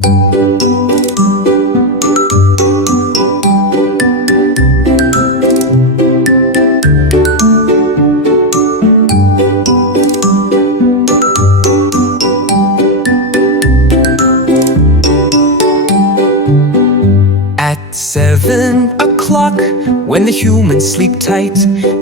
At 7 o'clock, when the humans sleep tight,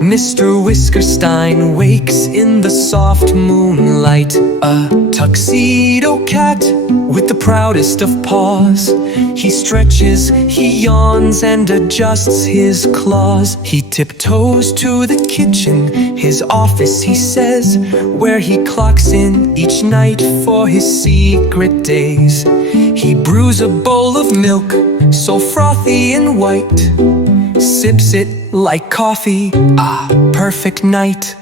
Mr. Whiskerstein wakes in the soft moonlight. A tuxedo cat with the proudest of paws. He stretches, he yawns, and adjusts his claws. He tiptoes to the kitchen, his office, he says, where he clocks in each night for his secret days. He brews a bowl of milk, so frothy and white, sips it like coffee, perfect night.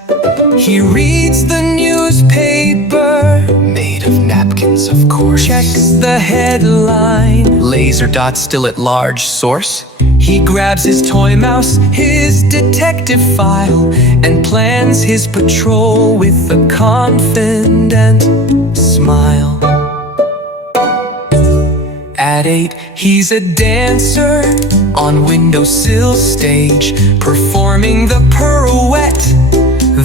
He reads the newspaper, made of napkins of course, checks the headline, laser dot still at large source. He grabs his toy mouse, his detective file, and plans his patrol with a confident smile. At 8, he's a dancer on windowsill stage, performing the pirouette,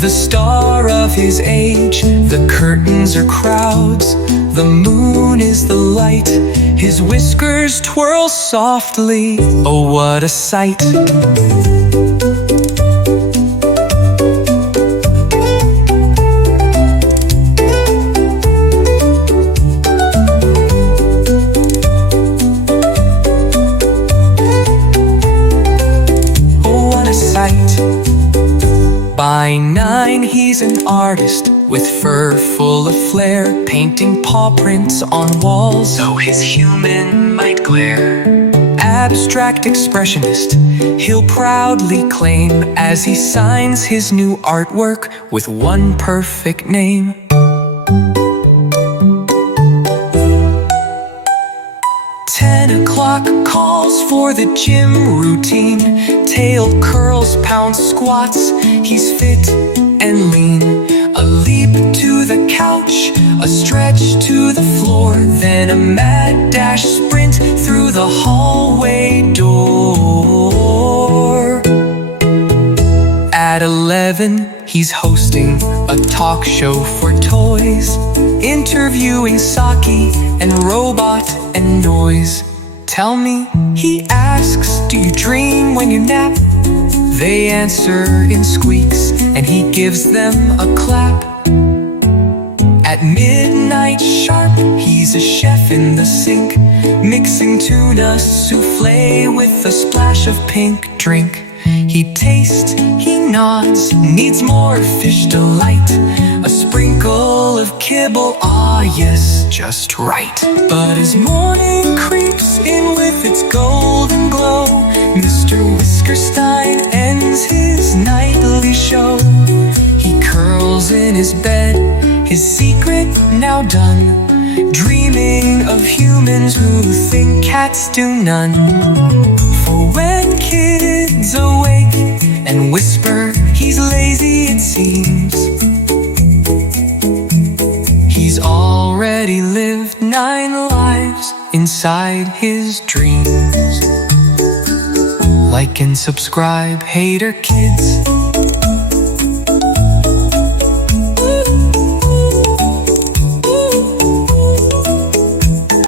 the star of his age. The curtains are crowds, the moon is the light. His whiskers twirl softly, oh what a sight. By 9, he's an artist with fur full of flair, painting paw prints on walls so his human might glare. Abstract expressionist, he'll proudly claim as he signs his new artwork with one perfect name. O'clock calls for the gym routine. Tail curls, pound squats, he's fit and lean. A leap to the couch, a stretch to the floor, then a mad dash sprint through the hallway door. At 11, he's hosting a talk show for toys, interviewing Saki and Robot and Noise. Tell me, he asks, do you dream when you nap? They answer in squeaks, and he gives them a clap. At midnight sharp, he's a chef in the sink, mixing tuna soufflé with a splash of pink drink. He tastes, he nods, needs more fish delight, a sprinkle of kibble, ah yes, just right. But as morning creeps in with its golden glow, Mr. Whiskerstein ends his nightly show. He curls in his bed, his secret now done, dreaming of humans who think cats do none. For when kids awake and whisper he's lazy, it seems he's already lived 9 lives inside his dreams. Like and subscribe, Haider Kids.